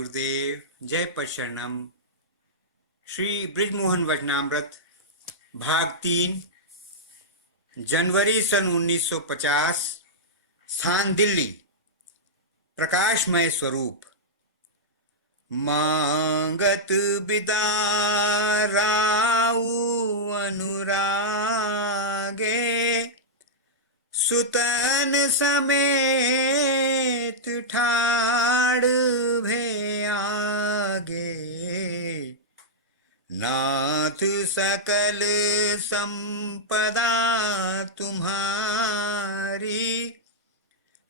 गुरुदेव जय पशरणम। श्री ब्रिजमोहन वचनामृत भाग 3 जनवरी सन 1950 स्थान दिल्ली। प्रकाशमय स्वरूप। मांगत बिदाराऊ अनुरागे सुतन समेत ठाड़ भे आगे। नाथ सकल संपदा तुम्हारी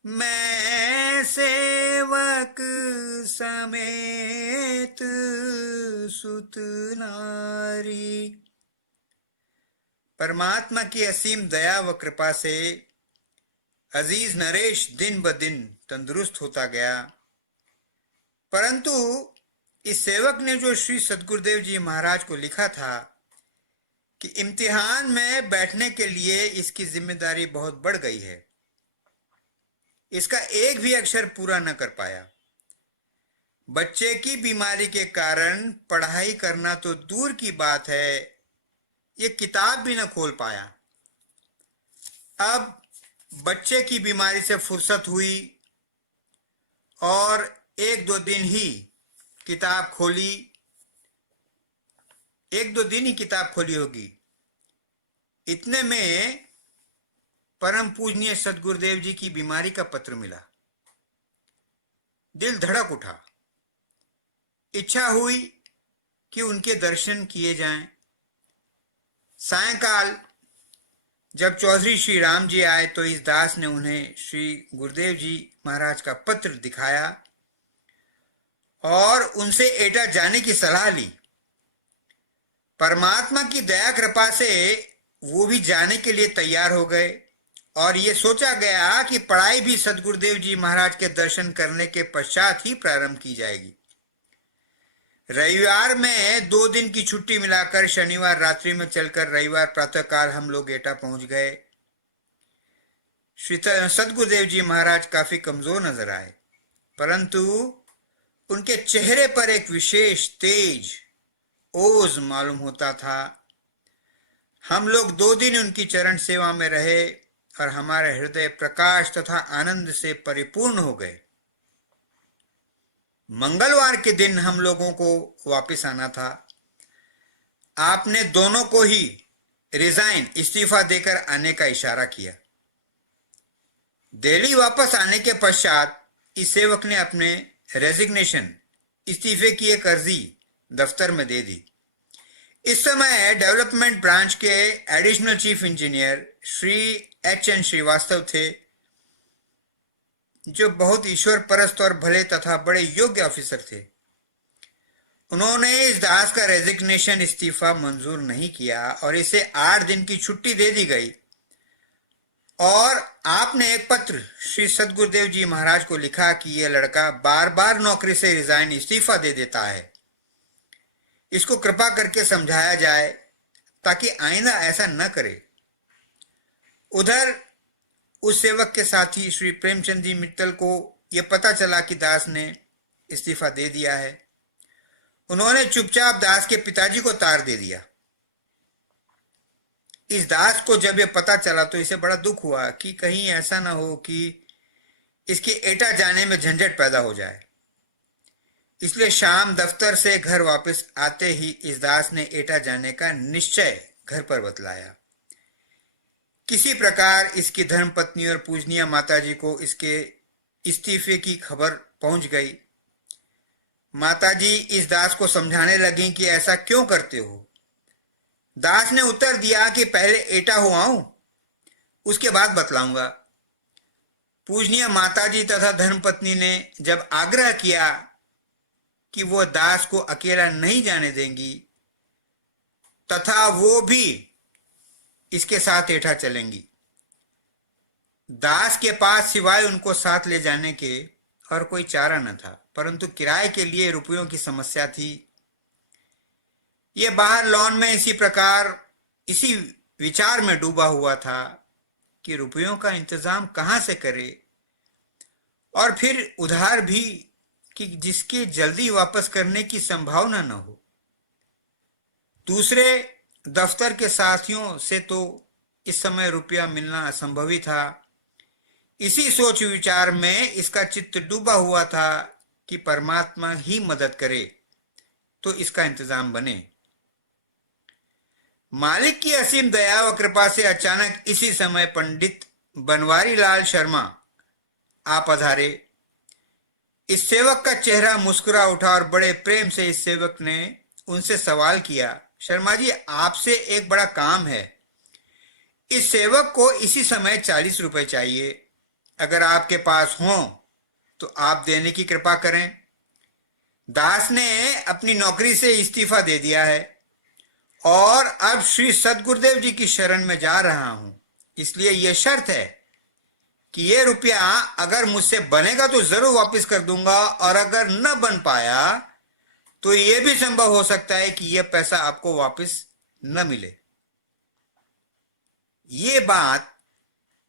मैं सेवक समेत सुत नारी। परमात्मा की असीम दया व कृपा से अजीज नरेश दिन ब दिन तंदुरुस्त होता गया, परंतु इस सेवक ने जो श्री सद्गुरुदेव जी महाराज को लिखा था कि इम्तिहान में बैठने के लिए इसकी जिम्मेदारी बहुत बढ़ गई है, इसका एक भी अक्षर पूरा न कर पाया। बच्चे की बीमारी के कारण पढ़ाई करना तो दूर की बात है, ये किताब भी न खोल पाया। अब बच्चे की बीमारी से फुर्सत हुई और एक दो दिन ही किताब खोली होगी। इतने में परम पूजनीय सद्गुरुदेव जी की बीमारी का पत्र मिला। दिल धड़क उठा, इच्छा हुई कि उनके दर्शन किए जाएं। सायंकाल जब चौधरी श्री राम जी आए तो इस दास ने उन्हें श्री गुरुदेव जी महाराज का पत्र दिखाया और उनसे एटा जाने की सलाह ली। परमात्मा की दया कृपा से वो भी जाने के लिए तैयार हो गए और ये सोचा गया कि पढ़ाई भी सद्गुरुदेव जी महाराज के दर्शन करने के पश्चात ही प्रारंभ की जाएगी। रविवार में 2 दिन की छुट्टी मिलाकर शनिवार रात्रि में चलकर रविवार प्रातःकाल हम लोग एटा पहुंच गए। श्री सद्गुरुदेव जी महाराज काफी कमजोर नजर आए, परंतु उनके चेहरे पर एक विशेष तेज ओज मालूम होता था। हम लोग 2 दिन उनकी चरण सेवा में रहे और हमारे हृदय प्रकाश तथा आनंद से परिपूर्ण हो गए। मंगलवार के दिन हम लोगों को वापस आना था। आपने दोनों को ही इस्तीफा देकर आने का इशारा किया। दिल्ली वापस आने के पश्चात इस सेवक ने अपने इस्तीफे की एक अर्जी दफ्तर में दे दी। इस समय डेवलपमेंट ब्रांच के additional chief engineer Shri H.N. Srivastava थे, जो बहुत ईश्वर परस्त और भले तथा बड़े योग्य ऑफिसर थे। उन्होंने इस दास का इस्तीफा मंजूर नहीं किया और इसे 8 दिन की छुट्टी दे दी गई और आपने एक पत्र श्री सद्गुरुदेव जी महाराज को लिखा कि यह लड़का बार बार नौकरी से इस्तीफा दे देता है, इसको कृपा करके समझाया जाए ताकि आइंदा ऐसा न करे। उधर उस सेवक के साथी श्री प्रेमचंद जी मित्तल को यह पता चला कि दास ने इस्तीफा दे दिया है। उन्होंने चुपचाप दास के पिताजी को तार दे दिया। इस दास को जब यह पता चला तो इसे बड़ा दुख हुआ कि कहीं ऐसा ना हो कि इसके एटा जाने में झंझट पैदा हो जाए। इसलिए शाम दफ्तर से घर वापस आते ही इस दास ने एटा जाने का निश्चय घर पर बतलाया। किसी प्रकार इसकी धर्मपत्नी और पूजनीय माताजी को इसके इस्तीफे की खबर पहुंच गई। माताजी इस दास को समझाने लगी कि ऐसा क्यों करते हो। दास ने उत्तर दिया कि पहले एटा हो आऊं, उसके बाद बतलाऊंगा। पूजनीय माताजी तथा धर्मपत्नी ने जब आग्रह किया कि वो दास को अकेला नहीं जाने देंगी तथा वो भी इसके साथ एटा चलेंगी, दास के पास सिवाय उनको साथ ले जाने के और कोई चारा न था, परंतु किराए के लिए रुपयों की समस्या थी। ये बाहर लॉन में इसी विचार में डूबा हुआ था कि रुपयों का इंतजाम कहां से करे और फिर उधार भी कि जिसके जल्दी वापस करने की संभावना न हो। दूसरे दफ्तर के साथियों से तो इस समय रुपया मिलना असंभव ही था। इसी सोच विचार में इसका चित्त डूबा हुआ था कि परमात्मा ही मदद करे तो इसका इंतजाम बने। मालिक की असीम दया व कृपा से अचानक इसी समय पंडित बनवारी लाल शर्मा आ पधारे। इस सेवक का चेहरा मुस्कुरा उठा और बड़े प्रेम से इस सेवक ने उनसे सवाल किया, शर्मा जी, आपसे एक बड़ा काम है। इस सेवक को इसी समय 40 रुपए चाहिए। अगर आपके पास हो तो आप देने की कृपा करें। दास ने अपनी नौकरी से इस्तीफा दे दिया है और अब श्री सदगुरुदेव जी की शरण में जा रहा हूं, इसलिए यह शर्त है कि यह रुपया अगर मुझसे बनेगा तो जरूर वापस कर दूंगा, और अगर न बन पाया तो यह भी संभव हो सकता है कि यह पैसा आपको वापस न मिले। ये बात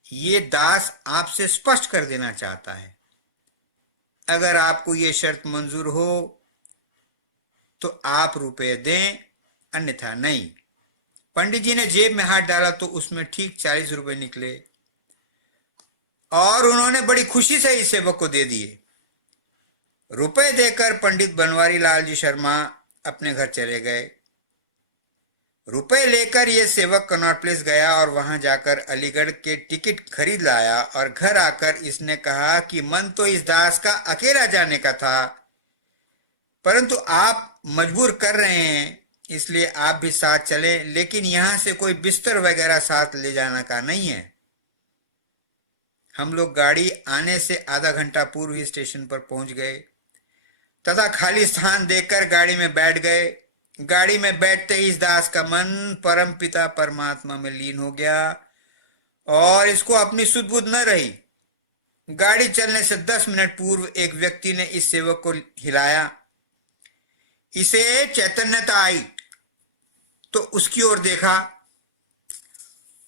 ये दास आपसे स्पष्ट कर देना चाहता है। अगर आपको यह शर्त मंजूर हो तो आप रुपए दें, अन्यथा नहीं। पंडित जी ने जेब में हाथ डाला तो उसमें ठीक 40 रुपए निकले और उन्होंने बड़ी खुशी से इस सेवक को दे दिए। रुपए देकर पंडित बनवारी लाल जी शर्मा अपने घर चले गए। रुपए लेकर यह सेवक कनॉट प्लेस गया और वहां जाकर अलीगढ़ के टिकट खरीद लाया, और घर आकर इसने कहा कि मन तो इस दास का अकेला जाने का था, परंतु आप मजबूर कर रहे हैं, इसलिए आप भी साथ चलें, लेकिन यहां से कोई बिस्तर वगैरह साथ ले जाना का नहीं है। हम लोग गाड़ी आने से आधा घंटा पूर्व ही स्टेशन पर पहुंच गए तथा खाली स्थान देखकर गाड़ी में बैठ गए। गाड़ी में बैठते ही इस दास का मन परम पिता परमात्मा में लीन हो गया और इसको अपनी सुध बुध न रही। गाड़ी चलने से 10 मिनट पूर्व एक व्यक्ति ने इस सेवक को हिलाया। इसे चैतन्यता आई तो उसकी ओर देखा।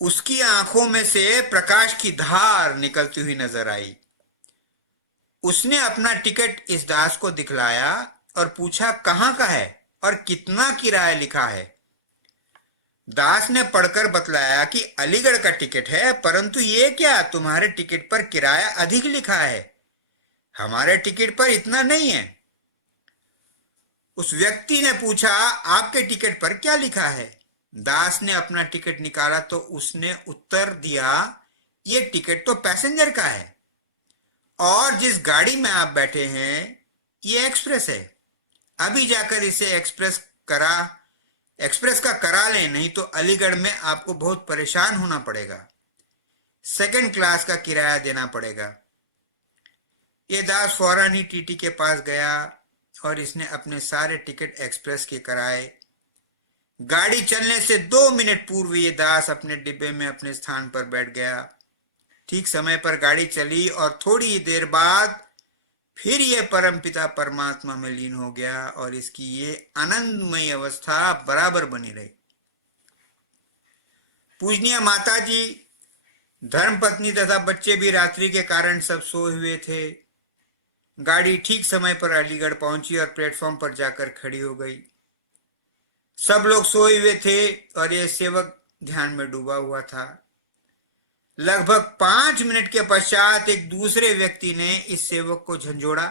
उसकी आंखों में से प्रकाश की धार निकलती हुई नजर आई। उसने अपना टिकट इस दास को दिखलाया और पूछा, कहां का है और कितना किराया लिखा है। दास ने पढ़कर बतलाया कि अलीगढ़ का टिकट है, परंतु ये क्या, तुम्हारे टिकट पर किराया अधिक लिखा है, हमारे टिकट पर इतना नहीं है। उस व्यक्ति ने पूछा, आपके टिकट पर क्या लिखा है। दास ने अपना टिकट निकाला तो उसने उत्तर दिया, ये टिकट तो पैसेंजर का है और जिस गाड़ी में आप बैठे हैं ये एक्सप्रेस है। अभी जाकर इसे एक्सप्रेस का करा लें, नहीं तो अलीगढ़ में आपको बहुत परेशान होना पड़ेगा, सेकंड क्लास का किराया देना पड़ेगा। ये दास फौरन ही टीटी के पास गया और इसने अपने सारे टिकट एक्सप्रेस के कराए। गाड़ी चलने से 2 मिनट पूर्व ये दास अपने डिब्बे में अपने स्थान पर बैठ गया। ठीक समय पर गाड़ी चली और थोड़ी देर बाद फिर ये परमपिता परमात्मा में लीन हो गया और इसकी ये आनंदमय अवस्था बराबर बनी रही। पूजनीय माता जी, धर्मपत्नी तथा बच्चे भी रात्रि के कारण सब सोए हुए थे। गाड़ी ठीक समय पर अलीगढ़ पहुंची और प्लेटफॉर्म पर जाकर खड़ी हो गई। सब लोग सोए हुए थे और यह सेवक ध्यान में डूबा हुआ था। लगभग 5 मिनट के पश्चात एक दूसरे व्यक्ति ने इस सेवक को झंझोड़ा।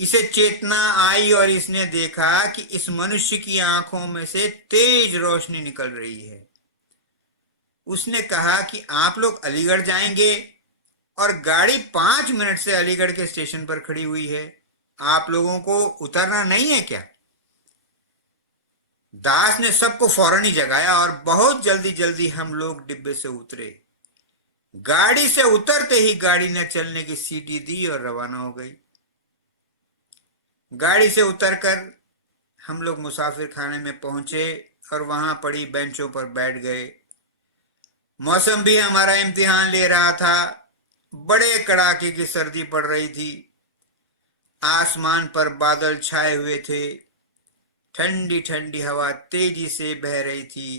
इसे चेतना आई और इसने देखा कि इस मनुष्य की आंखों में से तेज रोशनी निकल रही है। उसने कहा कि आप लोग अलीगढ़ जाएंगे और गाड़ी 5 मिनट से अलीगढ़ के स्टेशन पर खड़ी हुई है, आप लोगों को उतरना नहीं है क्या। दास ने सबको फौरन ही जगाया और बहुत जल्दी जल्दी हम लोग डिब्बे से उतरे। गाड़ी से उतरते ही गाड़ी ने चलने की सीटी दी और रवाना हो गई। गाड़ी से उतरकर हम लोग मुसाफिर खाने में पहुंचे और वहां पड़ी बेंचों पर बैठ गए। मौसम भी हमारा इम्तिहान ले रहा था। बड़े कड़ाके की सर्दी पड़ रही थी। आसमान पर बादल छाए हुए थे। ठंडी ठंडी हवा तेजी से बह रही थी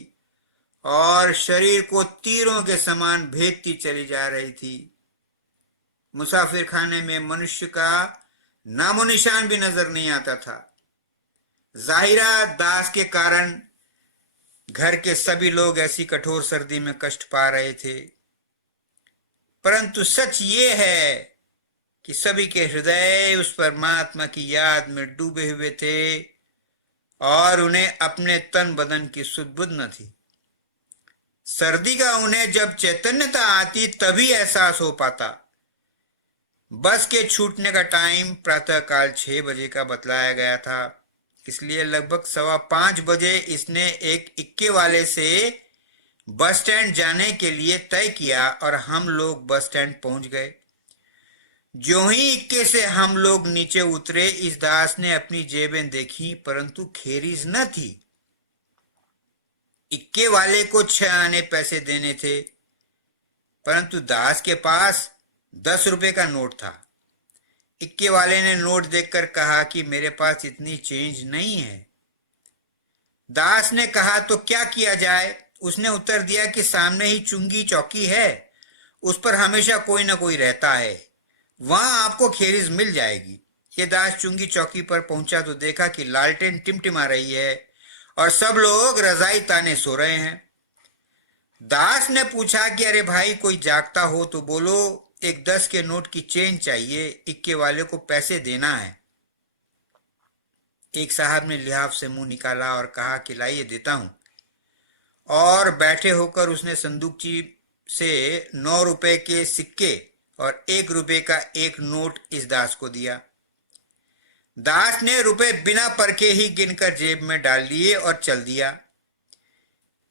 और शरीर को तीरों के समान भेदती चली जा रही थी। मुसाफिर खाने में मनुष्य का नामो निशान भी नजर नहीं आता था। जाहिरा दास के कारण घर के सभी लोग ऐसी कठोर सर्दी में कष्ट पा रहे थे, परंतु सच ये है कि सभी के हृदय उस परमात्मा की याद में डूबे हुए थे और उन्हें अपने तन बदन की सुध बुध न थी। सर्दी का उन्हें जब चैतन्यता आती तभी एहसास हो पाता। बस के छूटने का टाइम प्रातःकाल 6 बजे का बतलाया गया था, इसलिए लगभग 5:15 बजे इसने एक इक्के वाले से बस स्टैंड जाने के लिए तय किया और हम लोग बस स्टैंड पहुंच गए। जो ही इक्के से हम लोग नीचे उतरे, इस दास ने अपनी जेबें देखी, परंतु खेरीज न थी। इक्के वाले को 6 आने पैसे देने थे, परंतु दास के पास 10 रुपए का नोट था। इक्के वाले ने नोट देखकर कहा कि मेरे पास इतनी चेंज नहीं है। दास ने कहा तो क्या किया जाए? उसने उत्तर दिया कि सामने ही चुंगी चौकी है, उस पर हमेशा कोई ना कोई रहता है, वहां आपको खेरीज मिल जाएगी। ये दास चुंगी चौकी पर पहुंचा तो देखा कि लालटेन टिमटिमा रही है और सब लोग रजाई ताने सो रहे हैं। दास ने पूछा कि अरे भाई, कोई जागता हो तो बोलो, एक 10 के नोट की चेंज चाहिए, इक्के वाले को पैसे देना है। एक साहब ने लिहाफ से मुंह निकाला और कहा कि लाइए देता हूं, और बैठे होकर उसने संदूकची से 9 रुपए के सिक्के और 1 रुपए का एक नोट इस दास को दिया। दास ने रुपए बिना परखे ही गिनकर जेब में डाल लिए और चल दिया।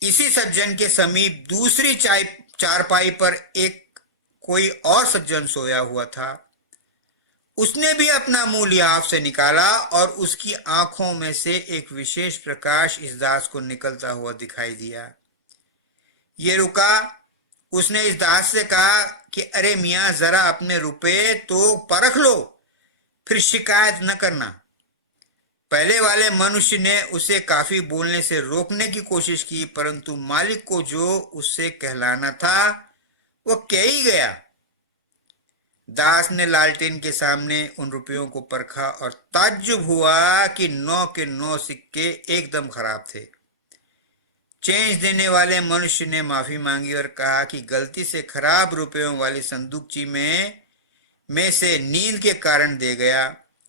इसी सज्जन के समीप दूसरी चारपाई पर एक कोई और सज्जन सोया हुआ था। उसने भी अपना मुंह लिहाफ से निकाला और उसकी आंखों में से एक विशेष प्रकाश इस दास को निकलता हुआ दिखाई दिया। ये रुका। उसने इस दास से कहा कि अरे मियां, जरा अपने रुपए तो परख लो, फिर शिकायत न करना। पहले वाले मनुष्य ने उसे काफी बोलने से रोकने की कोशिश की, परंतु मालिक को जो उससे कहलाना था वो कह ही गया। दास ने लालटेन के सामने उन रुपयों को परखा और ताज्जुब हुआ कि 9 के 9 सिक्के एकदम खराब थे। चेंज देने वाले मनुष्य ने माफी मांगी और कहा कि गलती से खराब रुपयों वाली संदूकची में से नींद के कारण दे गया,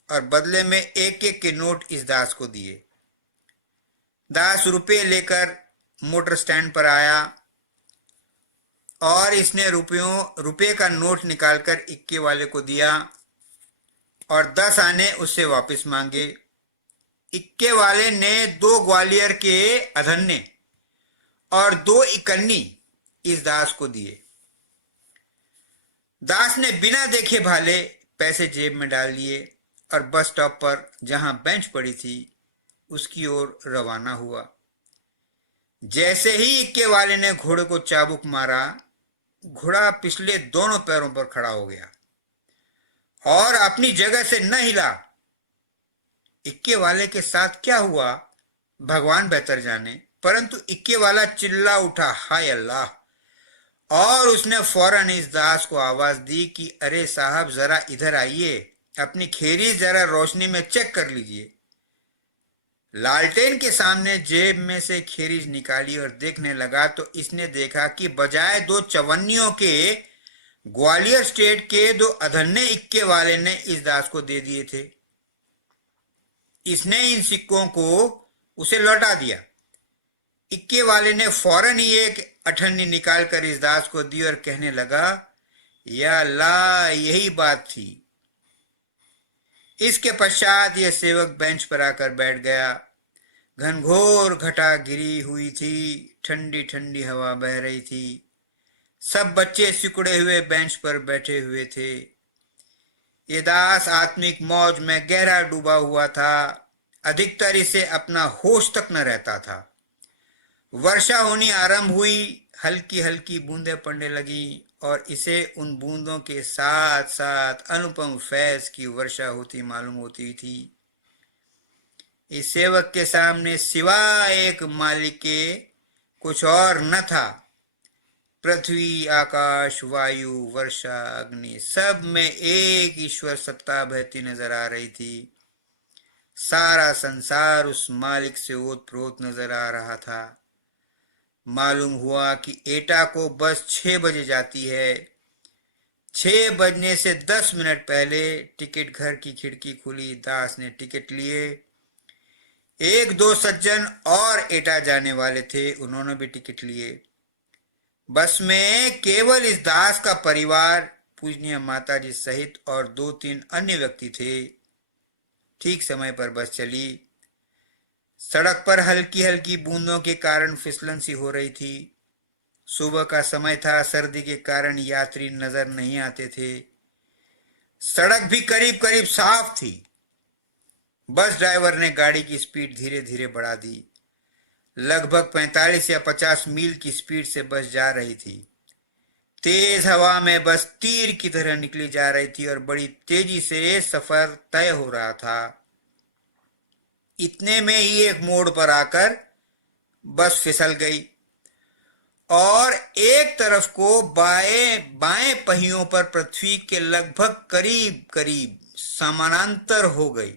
और बदले में 1-1 के नोट इस दास को दिए। दास रुपये लेकर मोटर स्टैंड पर आया और इसने रुपये का नोट निकालकर इक्के वाले को दिया और 10 आने उससे वापस मांगे। इक्के वाले ने 2 ग्वालियर के अधन्ने और 2 इकन्नी इस दास को दिए। दास ने बिना देखे भाले पैसे जेब में डाल लिए और बस स्टॉप पर जहां बेंच पड़ी थी उसकी ओर रवाना हुआ। जैसे ही इक्के वाले ने घोड़े को चाबुक मारा, घोड़ा पिछले दोनों पैरों पर खड़ा हो गया और अपनी जगह से न हिला। इक्के वाले के साथ क्या हुआ भगवान बेहतर जाने, परंतु इक्के वाला चिल्ला उठा, हाय अल्लाह, और उसने फौरन इस दास को आवाज दी कि अरे साहब, जरा इधर आइए, अपनी खेरी जरा रोशनी में चेक कर लीजिए। लालटेन के सामने जेब में से खेरीज निकाली और देखने लगा तो इसने देखा कि बजाय 2 चवन्नियों के ग्वालियर स्टेट के 2 अधन्ने इक्के वाले ने इस दास को दे दिए थे। इसने इन सिक्कों को उसे लौटा दिया। इक्के वाले ने फौरन ही एक अठन्नी निकालकर इस दास को दी और कहने लगा, या अल्लाह, यही बात थी। इसके पश्चात यह सेवक बेंच पर आकर बैठ गया। घनघोर घटा गिरी हुई थी, ठंडी ठंडी हवा बह रही थी। सब बच्चे सिकुड़े हुए बेंच पर बैठे हुए थे। ये दास आत्मिक मौज में गहरा डूबा हुआ था। अधिकतर इसे अपना होश तक न रहता था। वर्षा होनी आरंभ हुई, हल्की हल्की बूंदें पड़ने लगी और इसे उन बूंदों के साथ साथ अनुपम फैज की वर्षा होती मालूम होती थी। इस सेवक के सामने सिवाय एक मालिक के कुछ और न था। पृथ्वी, आकाश, वायु, वर्षा, अग्नि, सब में एक ईश्वर सत्ता बहती नजर आ रही थी। सारा संसार उस मालिक से ओतप्रोत नजर आ रहा था। मालूम हुआ कि एटा को बस 6 बजे जाती है। 6 बजने से 10 मिनट पहले टिकट घर की खिड़की खुली। दास ने टिकट लिए। एक दो सज्जन और एटा जाने वाले थे, उन्होंने भी टिकट लिए। बस में केवल इस दास का परिवार, पूजनीय माताजी सहित और 2-3 अन्य व्यक्ति थे। ठीक समय पर बस चली। सड़क पर हल्की हल्की बूंदों के कारण फिसलन सी हो रही थी। सुबह का समय था, सर्दी के कारण यात्री नजर नहीं आते थे। सड़क भी करीब करीब साफ थी। बस ड्राइवर ने गाड़ी की स्पीड धीरे धीरे बढ़ा दी। लगभग 45 या 50 मील की स्पीड से बस जा रही थी। तेज हवा में बस तीर की तरह निकली जा रही थी और बड़ी तेजी से सफर तय हो रहा था। इतने में ही एक मोड़ पर आकर बस फिसल गई और एक तरफ को बाएं पहियों पर पृथ्वी के लगभग करीब करीब समानांतर हो गई।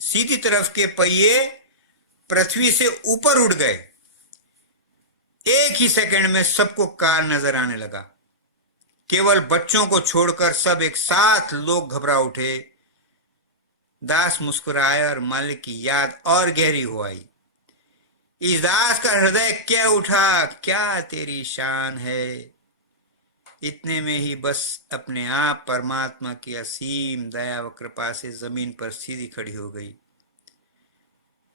सीधी तरफ के पहिए पृथ्वी से ऊपर उड़ गए। एक ही सेकंड में सबको कार नजर आने लगा। केवल बच्चों को छोड़कर सब एक साथ लोग घबरा उठे। दास मुस्कुराया और मालिक की याद और गहरी हो आई। इस दास का हृदय क्या उठा, क्या तेरी शान है। इतने में ही बस अपने आप परमात्मा की असीम दया व कृपा से जमीन पर सीधी खड़ी हो गई।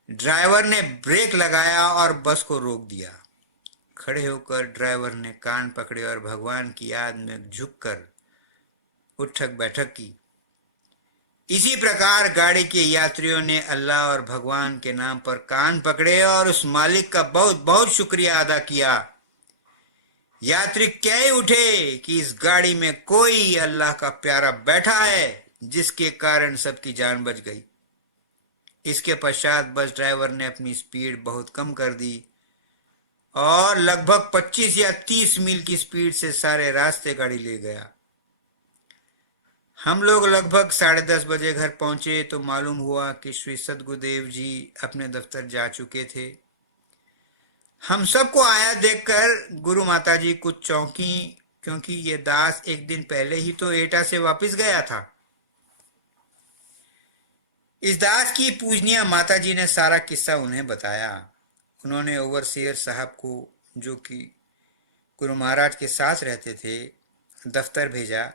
ड्राइवर ने ब्रेक लगाया और बस को रोक दिया। खड़े होकर ड्राइवर ने कान पकड़े और भगवान की याद में झुककर उठक बैठक की। इसी प्रकार गाड़ी के यात्रियों ने अल्लाह और भगवान के नाम पर कान पकड़े और उस मालिक का बहुत बहुत शुक्रिया अदा किया। यात्री कह उठे कि इस गाड़ी में कोई अल्लाह का प्यारा बैठा है, जिसके कारण सबकी जान बच गई। इसके पश्चात बस ड्राइवर ने अपनी स्पीड बहुत कम कर दी और लगभग 25 या 30 मील की स्पीड से सारे रास्ते गाड़ी ले गया। हम लोग लगभग 10:30 बजे घर पहुंचे तो मालूम हुआ कि श्री सद्गुरुदेव जी अपने दफ्तर जा चुके थे। हम सबको आया देखकर गुरु माता जी कुछ चौंकी, क्योंकि ये दास एक दिन पहले ही तो एटा से वापस गया था। इस दास की पूजनीय माता जी ने सारा किस्सा उन्हें बताया। उन्होंने ओवरसियर साहब को, जो कि गुरु महाराज के साथ रहते थे, दफ्तर भेजा।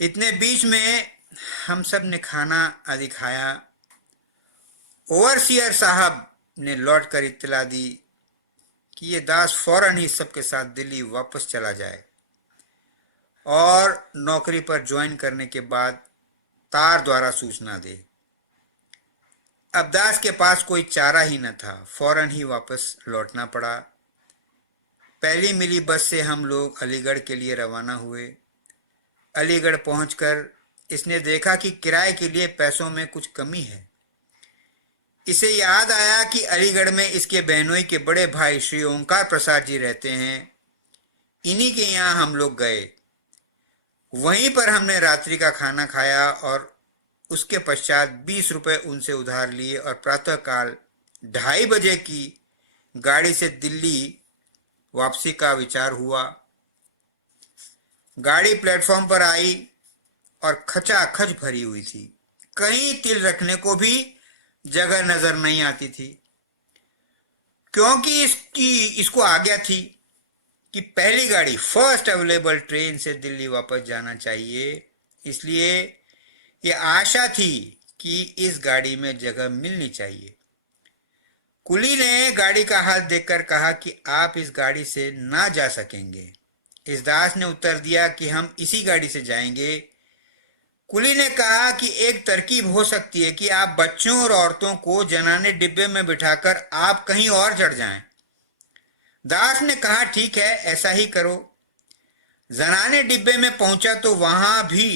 इतने बीच में हम सब ने खाना आदि खाया। ओवरसियर साहब ने लौटकर इत्तला दी कि ये दास फौरन ही सबके साथ दिल्ली वापस चला जाए और नौकरी पर ज्वाइन करने के बाद तार द्वारा सूचना दे। अब दास के पास कोई चारा ही न था, फौरन ही वापस लौटना पड़ा। पहली मिली बस से हम लोग अलीगढ़ के लिए रवाना हुए। अलीगढ़ पहुंचकर इसने देखा कि किराए के लिए पैसों में कुछ कमी है। इसे याद आया कि अलीगढ़ में इसके बहनोई के बड़े भाई श्री ओंकार प्रसाद जी रहते हैं। इन्हीं के यहाँ हम लोग गए। वहीं पर हमने रात्रि का खाना खाया और उसके पश्चात 20 रुपए उनसे उधार लिए और प्रातःकाल 2:30 बजे की गाड़ी से दिल्ली वापसी का विचार हुआ। गाड़ी प्लेटफॉर्म पर आई और खचाखच भरी हुई थी। कहीं तिल रखने को भी जगह नजर नहीं आती थी, क्योंकि इसको आज्ञा थी कि पहली गाड़ी फर्स्ट अवेलेबल ट्रेन से दिल्ली वापस जाना चाहिए। इसलिए ये आशा थी कि इस गाड़ी में जगह मिलनी चाहिए। कुली ने गाड़ी का हाल देखकर कहा कि आप इस गाड़ी से ना जा सकेंगे। इस दास ने उत्तर दिया कि हम इसी गाड़ी से जाएंगे। कुली ने कहा कि एक तरकीब हो सकती है कि आप बच्चों और औरतों को जनाने डिब्बे में बिठाकर आप कहीं और चढ़ जाएं। दास ने कहा ठीक है, ऐसा ही करो। जनाने डिब्बे में पहुंचा तो वहां भी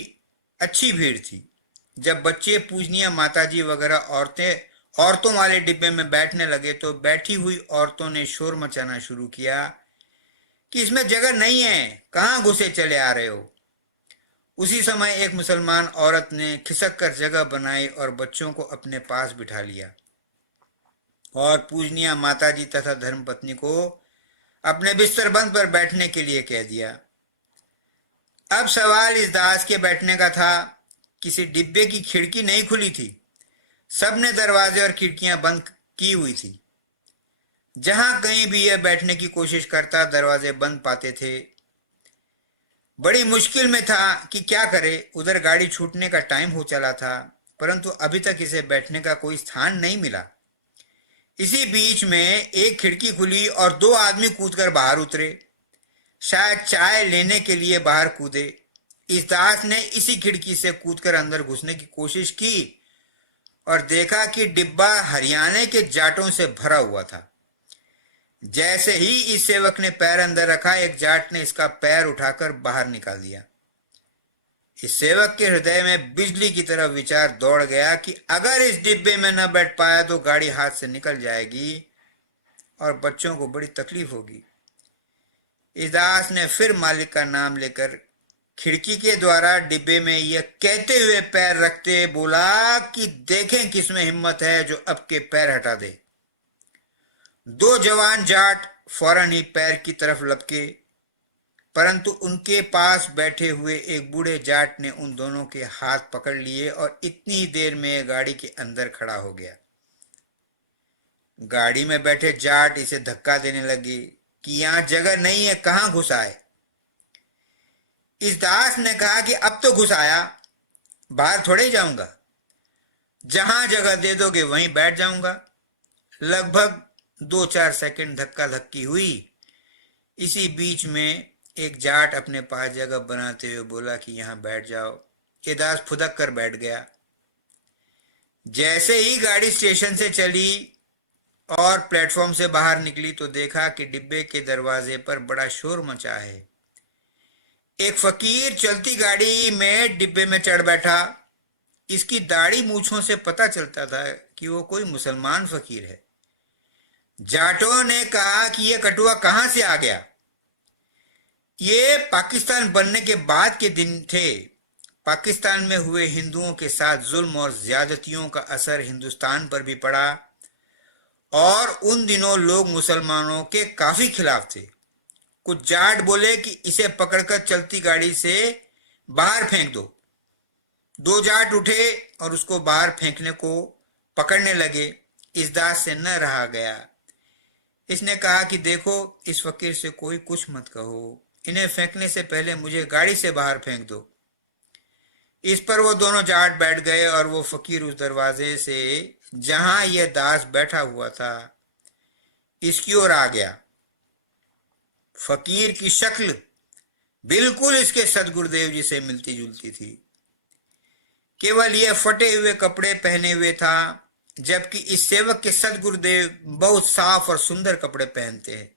अच्छी भीड़ थी। जब बच्चे, पूजनीय माताजी वगैरह औरतें औरतों वाले डिब्बे में बैठने लगे तो बैठी हुई औरतों ने शोर मचाना शुरू किया कि इसमें जगह नहीं है, कहाँ घुसे चले आ रहे हो। उसी समय एक मुसलमान औरत ने खिसक कर जगह बनाई और बच्चों को अपने पास बिठा लिया और पूजनीय माताजी तथा धर्मपत्नी को अपने बिस्तर बंद पर बैठने के लिए कह दिया। अब सवाल इस दास के बैठने का था। किसी डिब्बे की खिड़की नहीं खुली थी, सबने दरवाजे और खिड़कियां बंद की हुई थी। जहां कहीं भी यह बैठने की कोशिश करता दरवाजे बंद पाते थे। बड़ी मुश्किल में था कि क्या करे। उधर गाड़ी छूटने का टाइम हो चला था, परंतु अभी तक इसे बैठने का कोई स्थान नहीं मिला। इसी बीच में एक खिड़की खुली और दो आदमी कूदकर बाहर उतरे, शायद चाय लेने के लिए बाहर कूदे। इस दास ने इसी खिड़की से कूदकर अंदर घुसने की कोशिश की और देखा कि डिब्बा हरियाणे के जाटों से भरा हुआ था। जैसे ही इस सेवक ने पैर अंदर रखा, एक जाट ने इसका पैर उठाकर बाहर निकाल दिया। इस सेवक के हृदय में बिजली की तरह विचार दौड़ गया कि अगर इस डिब्बे में न बैठ पाया तो गाड़ी हाथ से निकल जाएगी और बच्चों को बड़ी तकलीफ होगी। इस दास ने फिर मालिक का नाम लेकर खिड़की के द्वारा डिब्बे में यह कहते हुए पैर रखते बोला कि देखें किसमें हिम्मत है जो अब के पैर हटा दे। दो जवान जाट फौरन ही पैर की तरफ लपके, परंतु उनके पास बैठे हुए एक बूढ़े जाट ने उन दोनों के हाथ पकड़ लिए और इतनी ही देर में गाड़ी के अंदर खड़ा हो गया। गाड़ी में बैठे जाट इसे धक्का देने लगे कि यहां जगह नहीं है, कहां घुस आए। इस दास ने कहा कि अब तो घुस आया, बाहर थोड़े ही जाऊंगा, जहां जगह दे दोगे वहीं बैठ जाऊंगा। लगभग 2-4 सेकंड धक्का धक्की हुई। इसी बीच में एक जाट अपने पास जगह बनाते हुए बोला कि यहां बैठ जाओ। ये दास फुदक कर बैठ गया। जैसे ही गाड़ी स्टेशन से चली और प्लेटफॉर्म से बाहर निकली तो देखा कि डिब्बे के दरवाजे पर बड़ा शोर मचा है। एक फकीर चलती गाड़ी में डिब्बे में चढ़ बैठा। इसकी दाढ़ी मूछों से पता चलता था कि वो कोई मुसलमान फकीर है। जाटों ने कहा कि यह कटुआ कहां से आ गया। ये पाकिस्तान बनने के बाद के दिन थे। पाकिस्तान में हुए हिंदुओं के साथ जुल्म और ज्यादतियों का असर हिंदुस्तान पर भी पड़ा और उन दिनों लोग मुसलमानों के काफी खिलाफ थे। कुछ जाट बोले कि इसे पकड़कर चलती गाड़ी से बाहर फेंक दो। दो जाट उठे और उसको बाहर फेंकने को पकड़ने लगे। इस दास से न रहा गया। इसने कहा कि देखो, इस फकीर से कोई कुछ मत कहो, इन्हें फेंकने से पहले मुझे गाड़ी से बाहर फेंक दो। इस पर वो दोनों जाट बैठ गए और वो फकीर उस दरवाजे से जहां यह दास बैठा हुआ था इसकी ओर आ गया। फकीर की शक्ल बिल्कुल इसके सदगुरुदेव जी से मिलती जुलती थी। केवल यह फटे हुए कपड़े पहने हुए था, जबकि इस सेवक के सदगुरुदेव बहुत साफ और सुंदर कपड़े पहनते हैं।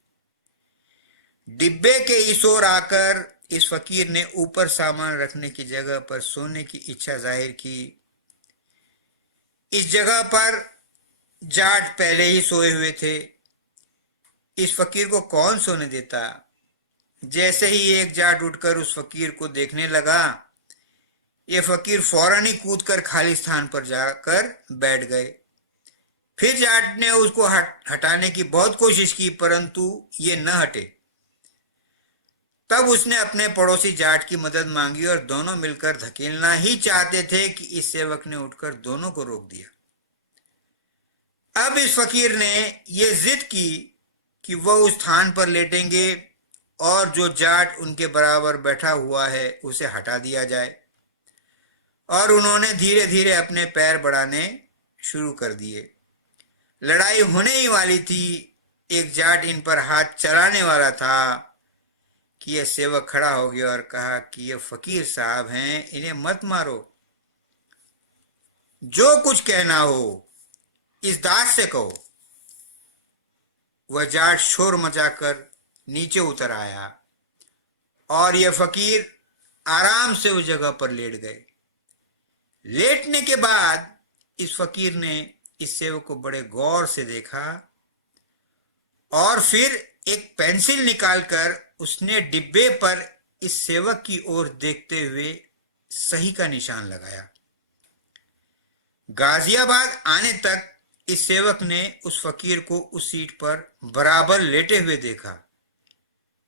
डिब्बे के इस ओर आकर इस फकीर ने ऊपर सामान रखने की जगह पर सोने की इच्छा जाहिर की। इस जगह पर जाट पहले ही सोए हुए थे। इस फकीर को कौन सोने देता। जैसे ही एक जाट उठकर उस फकीर को देखने लगा, ये फकीर फौरन ही कूदकर खाली स्थान पर जाकर बैठ गए। फिर जाट ने उसको हटाने की बहुत कोशिश की, परंतु ये न हटे। तब उसने अपने पड़ोसी जाट की मदद मांगी और दोनों मिलकर धकेलना ही चाहते थे कि इस सेवक ने उठकर दोनों को रोक दिया। अब इस फकीर ने यह जिद की कि वह उस स्थान पर लेटेंगे और जो जाट उनके बराबर बैठा हुआ है उसे हटा दिया जाए। और उन्होंने धीरे धीरे अपने पैर बढ़ाने शुरू कर दिए। लड़ाई होने ही वाली थी। एक जाट इन पर हाथ चलाने वाला था कि यह सेवक खड़ा हो गया और कहा कि ये फकीर साहब हैं, इन्हें मत मारो, जो कुछ कहना हो इस दास से कहो। वह जाट शोर मचाकर नीचे उतर आया और यह फकीर आराम से उस जगह पर लेट गए। लेटने के बाद इस फकीर ने इस सेवक को बड़े गौर से देखा और फिर एक पेंसिल निकालकर उसने डिब्बे पर इस सेवक की ओर देखते हुए सही का निशान लगाया। गाजियाबाद आने तक इस सेवक ने उस फकीर को उस सीट पर बराबर लेटे हुए देखा।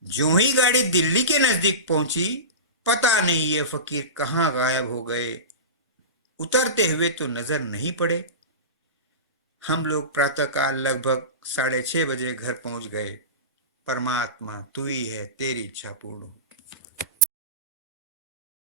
जो ही गाड़ी दिल्ली के नजदीक पहुंची, पता नहीं ये फकीर कहां गायब हो गए। उतरते हुए तो नजर नहीं पड़े। हम लोग प्रातःकाल लगभग 6:30 बजे घर पहुंच गए। परमात्मा तू ही है, तेरी इच्छा पूर्ण हो।